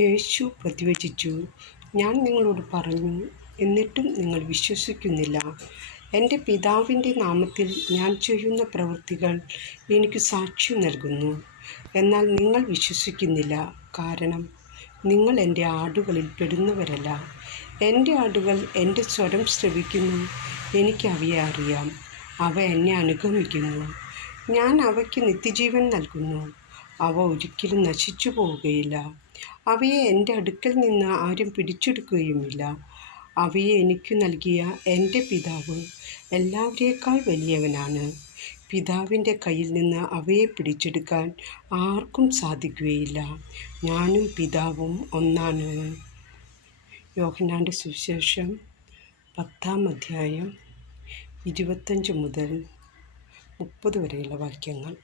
യേശു പ്രതിവചിച്ചു, ഞാൻ നിങ്ങളോട് പറഞ്ഞു, എന്നിട്ടും നിങ്ങൾ വിശ്വസിക്കുന്നില്ല. എൻ്റെ പിതാവിൻ്റെ നാമത്തിൽ ഞാൻ ചെയ്യുന്ന പ്രവൃത്തികൾ എനിക്ക് സാക്ഷ്യം നൽകുന്നു. എന്നാൽ നിങ്ങൾ വിശ്വസിക്കുന്നില്ല. കാരണം നിങ്ങൾ എൻ്റെ ആടുകളിൽ പെടുന്നവരല്ല. എൻ്റെ ആടുകൾ എൻ്റെ സ്വരം ശ്രവിക്കുന്നു. എനിക്ക് അവയെ അറിയാം. അവ എന്നെ അനുഗമിക്കുന്നു. ഞാൻ അവയ്ക്ക് നിത്യജീവൻ നൽകുന്നു. അവ ഒരിക്കലും നശിച്ചു പോവുകയില്ല. അവയെ എൻ്റെ അടുക്കൽ നിന്ന് ആരും പിടിച്ചെടുക്കുകയുമില്ല. അവയെ എനിക്ക് നൽകിയ എൻ്റെ പിതാവ് എല്ലാവരേക്കാൾ വലിയവനാണ്. പിതാവിൻ്റെ കയ്യിൽ നിന്ന് അവയെ പിടിച്ചെടുക്കാൻ ആർക്കും സാധിക്കുകയില്ല. ഞാനും പിതാവും ഒന്നാണ്. യോഹന്നാൻ്റെ സുവിശേഷം 10-ാം അധ്യായം 25 മുതൽ 30 വരെയുള്ള വാക്യങ്ങൾ.